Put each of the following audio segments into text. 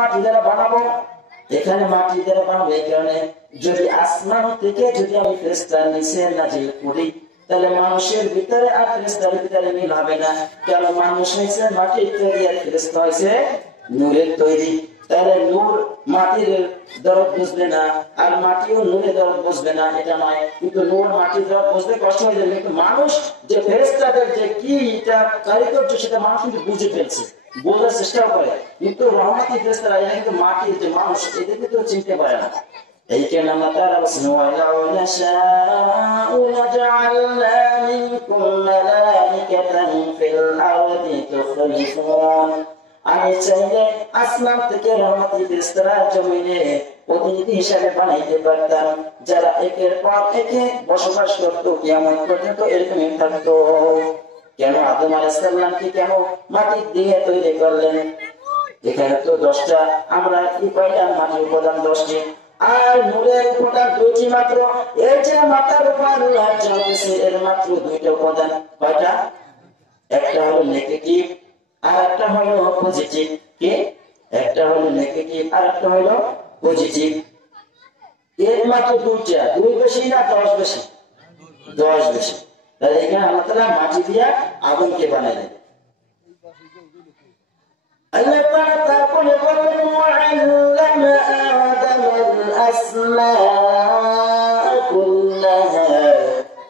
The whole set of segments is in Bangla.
মাটি দ্বারা বানাবো, এখানে মাটি দ্বারা বানাবো। এই কারণে যদি আসমান থেকে যদি আমি ফেরেশতার নিচে নাজিল করি, তাহলে মানুষের ভিতরে আর ফেরেশতার ভিতরে মিল হবে না। কারণ মানুষ হয়েছে মাটির তৈরি আর ফেরেশতা হয়েছে নূরের তৈরি। তাহলে নূর মাটির দরদ বুঝবে না, আর মাটিও নূরের দরদ বুঝবে না, এটা নয়। কিন্তু নূর মাটির দরদ বুঝতে কষ্ট হয়ে যাবে। কিন্তু মানুষ যে ফেরেশতাদের যে কি এটা কারিগর্য, সেটা মানুষ কিন্তু বুঝে ফেলছে, বোঝার চেষ্টাও করে। কিন্তু রহমতি ফেরেশতারা এরা কিন্তু মাটির যে মানুষ, এদেরকে তো চিনতে পারে না। এই কারণে আল্লাহ তাআলা বলেছেন, ওয়ালাউ নাশাউ লাজআলনা মিনকুম মালাইকাতান ফিল আরদি তুখলিফুন। আমি চাইলে আসমান থেকে রহমতি ফেরেশতারা জমিনে প্রতিনিধি হিসাবে বানাইতে পারতাম, যারা একের পর একে বসবাস করত, কিয়ামত পর্যন্ত এরকমই থাকতো। কেন আদম আলাইহিস সালামকে কেন মাটি দিয়ে তৈরি করলেন? এখানে তো 10টা, আমরা কি কয়টা মাটির উপাদান? 10টি। আর নূরের উপাদান 2টি মাত্র। এই যে মাথার উপর আল্লাহ চালাচ্ছে, এর মাত্র 2টা উপাদান। কয়টা? একটা হলো নেগেটিভ আর একটা হলো পজিটিভ। কি? একটা হলো নেগেটিভ আর একটা হলো পজিটিভ। এর মাত্র 2টা। 2 বেশি না 10 বেশি? 10 বেশি। তাহলে এখানে আল্লাহ তাআলা মাটি দিয়া আগুনকে বানাইলেন। আল্লাহ তাআলা তারপরে বলেন, ওয়া'আল্লামা আদামাল আসমাআ কুল্লাহা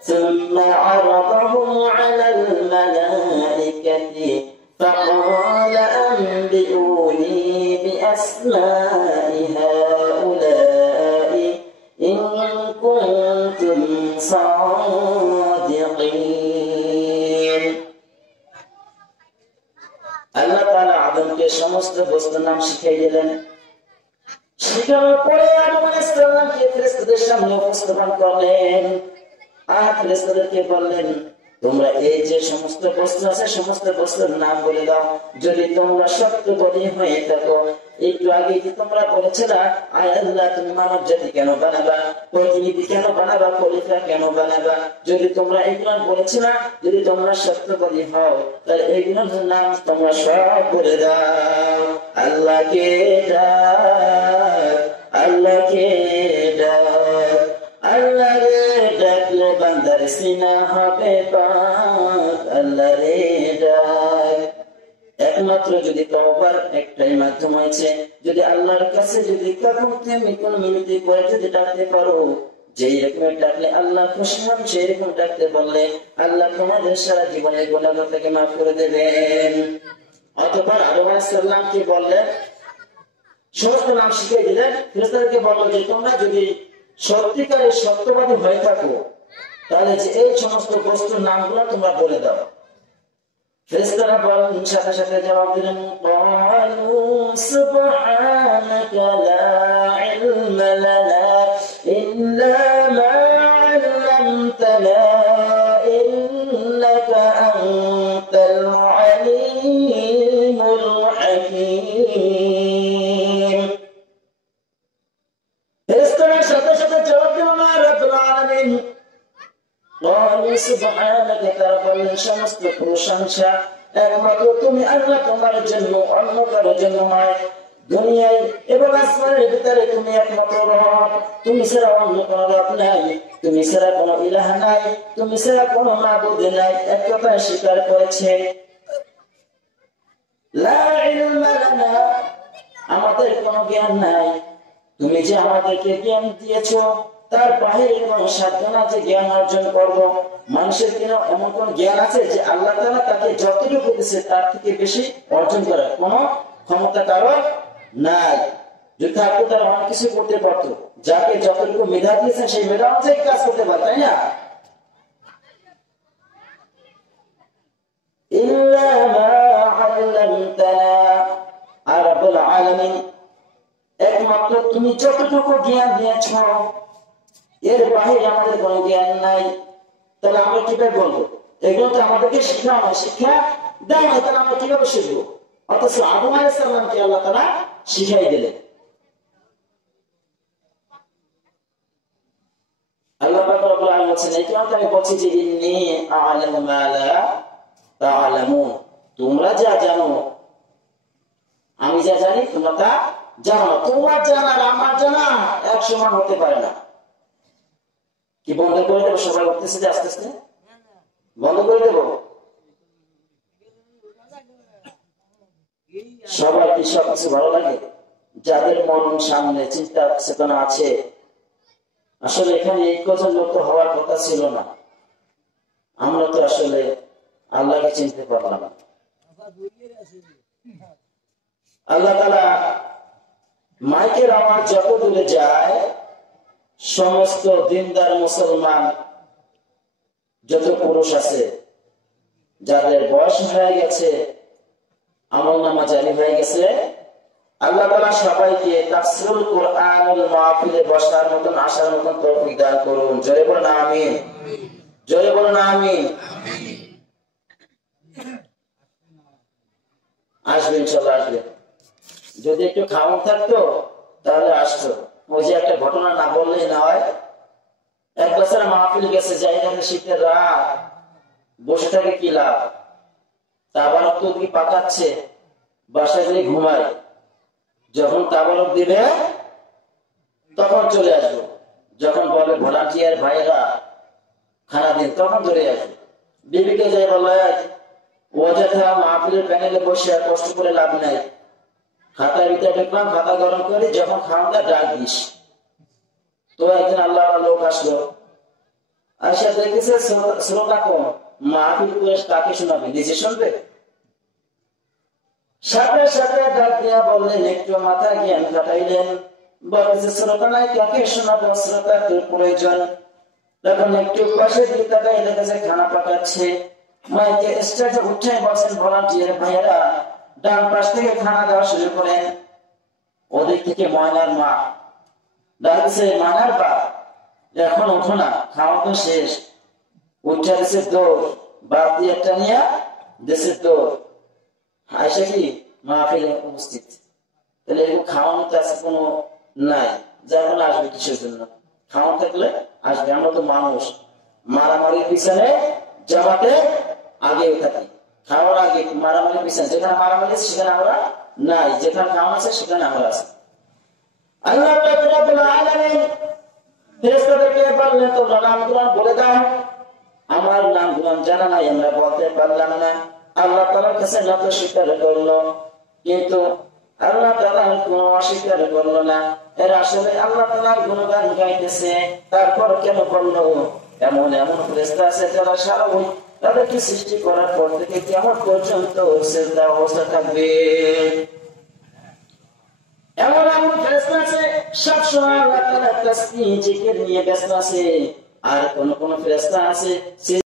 সুম্মা আরাদাহুম আলাল মালাইকাতি ফাকালা আনবিউনি বিআসমাই হাউলাই ইন কুনতুম সাদিকিন। আল্লাহ তাআলা আদমকে সমস্ত বস্তুর নাম শিখিয়ে দিলেন। শিখানোর পরে আদম আলাইহিস সালামকে ফেরেশতাদের সামনে উপস্থাপন করলেন। আর ফেরেশতাদেরকে বললেন, তোমরা এই যে সমস্ত বস্তু আছে, সমস্ত বস্তুর নাম বলে দাও। যদি তোমরা সত্যবাদী হয়ে থাকো, একটু আগে যে তোমরা বলেছিলে, আয় আল্লাহ তুমি মানব জাতি কেন বানাবা, প্রতিনিধি কেন বানাবা, খলিফা কেন বানাবা, যদি তোমরা এগুলো বলেছিলে, যদি তোমরা সত্যবাদী হও, তাহলে এগুলোর নাম তোমরা সব বলে দাও। আল্লাহকে ডাক, আল্লাহকে ডাক, আল্লাহ রে ডাকলে বান্দার সিনা হবে পাক, আল্লাহ রে ডাক। একমাত্র যদি তওবার একটাই মাধ্যম হয়েছে, যদি আল্লাহর কাছে যদি তুমি কোন মিনতি করে যদি ডাকতে পারো, যেই রকম ডাকলে আল্লাহ খুশি হন, সেই রকম ডাকতে বললে আল্লাহ তোমাদের সারা জীবনের গুনাহকে মাফ করে দেবেন। অতঃপর আদম আলাইহিস সালামকে বললেন, সমস্ত নাম শিখিয়ে দিলেন। ফেরেশতাদেরকে বলল যে তোমরা যদি সত্যিকারের সত্যবাদী হয়ে থাকো, তাহলে যে এই সমস্ত বস্তুর নামগুলো তোমরা বলে দাও। ফেরেশতারা বলেন, সাথে সাথে জবাব দিলেন, ক্বালু সুবহানাকা লা ইলমা লানা ইল্লা মা 'আল্লামতানা ইন্নাকা আনতাল আলীমুল হাকীম। ফেরেশতারা সাথে সাথে জবাব দিলেন, রব্বুল আলামিন তারা বললেন, সমস্ত প্রশংসা একমাত্র তুমি আল্লাহ, তোমার জন্য, অন্য কারোর জন্য নয়। দুনিয়ায় এবং আসমানের ভিতরে তুমি একমাত্র রব, তুমি ছাড়া অন্য কোনো রব নাই, তুমি ছাড়া কোনো ইলাহ নাই, তুমি ছাড়া কোনো মাবুদ নাই। এক কথা স্বীকার করেছে। লা ইলমা লানা, আমাদের কোনো জ্ঞান নাই। তুমি যে আমাদেরকে জ্ঞান দিয়েছো, তার বাহিরে কোন সাধ্য না যে জ্ঞান অর্জন করব। মানুষের কিনা এমন কোন জ্ঞান আছে যে আল্লাহ তাআলা তাকে যতটুকু দিয়েছে তার থেকে বেশি অর্জন করার কোন ক্ষমতা কারো নাই। যদি থাকতো তারা অনেক কিছু করতে পারতো, যাকে যতটুকু মেধা দিয়েছেন সেই মেধা অনুযায়ী কাজ করতে পারত, তাই না? ইল্লা মা 'আল্লামতানা, আর রাব্বুল আলামিন একমাত্র তুমি যতটুকু জ্ঞান দিয়েছো, এর বাহিরে আমাদের কোনো জ্ঞান নাই। তাহলে আমরা কিভাবে বলবো? এগুলো তো আমাদেরকে শিক্ষা হয়, শিক্ষা দেয় না, তাহলে আমরা কিভাবে শিখবো? অথচ আদম আলাইহিস সালামকে আল্লাহ তাআলা শিখাই দিলেন। আল্লাহ পাক রব্বুল আলামিন বলেন, এই কথা আমি বলছি যে ইন্নী আ'লামু মা লা তা'লামুন, তোমরা যা জানো আমি যা জানি তোমরা তা জানো না। তোমার জানা আর আমার জানা এক সমান হতে পারে না। কি বন্ধ করে দেবো? সবাই উঠতেছে যে আস্তে আস্তে বন্ধ করে দেবো। সবার কি সব কিছু ভালো লাগে? যাদের মন সামনে চিন্তা চেতনা আছে, আসলে এখানে এই কজন লোক তো হওয়ার কথা ছিল না। আমরা তো আসলে আল্লাহকে চিনতে পারলাম না। আল্লাহ তাআলা মাইকের আওয়াজ যত দূরে যায়, সমস্ত দিনদার মুসলমান যত পুরুষ আছে যাদের বয়স হয়ে গেছে, আমলনামা জারি হয়ে গেছে, আল্লাহ তাআলা সবাইকে তাফসীরুল কুরআনুল মাহফিলে বসার মতন আসার মতন তৌফিক দান করুন। জোরে বলুন আমিন। জোরে বলুন আমিন। আসবে ইনশাআল্লাহ, আসবে। যদি একটু খাওয়ান থাকতো তাহলে আসতো। ওই যে একটা ঘটনা না বললেই না হয়। এক বছর মাহফিল গেছে, যাই দেখে শীতের রাত, বসে থাকে কি লাভ? তাবারক তো কি পাকাচ্ছে, বাসায় গিয়ে ঘুমায়। যখন তাবারক দিবে তখন চলে আসবো। যখন বলে ভলান্টিয়ার ভাইরা খানা দিন, তখন ধরে আসবো। বিবিকে যাই বলে অযথা মাহফিলের প্যানেলে বসে আর কষ্ট করে লাভ নাই। খাতার ভিতরে ঢুকলাম, খাতা গরম করে যখন খাওয়া ডাক দিস। তো একদিন আল্লাহ লোক আসলো, আসা দেখেছে শ্রোতা কম, মাহফিল করে কাকে শোনাবে? নিজে শুনবে? সাথে সাথে ডাক দিয়া বললেন, একটু মাথা জ্ঞান কাটাইলেন, বলছে শ্রোতা নাই, কাকে শোনাবো? শ্রোতা তোর প্রয়োজন। তখন একটু পাশে দিয়ে তাকাই দেখেছে খানা পাকাচ্ছে। মাইকে স্টেজে উঠে বসেন ভলান্টিয়ার ভাইয়েরা, ডান পাশ থেকে খানা দেওয়া শুরু করেন। ওদিক থেকে ময়নার মা ডাকছে, মানার বা এখন ওঠো না, খাওয়া তো শেষ। উঠে দিছে দৌড়, বাদ দিয়ে একটা নিয়ে দেশের দৌড়। আয়সা কি মাহফিলে উপস্থিত। তাহলে এরকম খাওয়ানো তো আছে কোনো নাই, যেমন আসবে কিসের জন্য? খাওয়ান থাকলে আসবে। আমরা তো মানুষ, মারামারির পিছনে জামাতে আগেও থাকি, খাওয়ার আগে মারামারির পিছনে। যেখানে মারামারি আছে সেখানে আমরা নাই, যেখানে খাওয়ান আছে সেখানে আমরা আছি। আল্লাহ রাব্বুল আলামিন ফেরেশতাদেরকে বললেন, তোমরা নামগুলো বলে দাও। আমার নামগুলো জানা নাই, আমরা বলতে পারলাম না। আল্লাহ তাআলার কাছে নত স্বীকার করলো, কিন্তু আল্লাহ তাআলা কোনো অস্বীকার করলো না। এরা আসলে আল্লাহ তাআলার গুণগান গাইতেছে। তারপর কেন বললো? এমন এমন ফেরেশতা আছে যারা সারাদিন তাদেরকে সৃষ্টি করার পর থেকে কিয়ামত পর্যন্ত সিজদা অবস্থা থাকবে। এমন এমন ফেরেশতা আছে সবসময় আল্লাহ তাআলার তাসবিহ জিকির নিয়ে ব্যস্ত আছে। আর কোন কোন ফেরেশতা আছে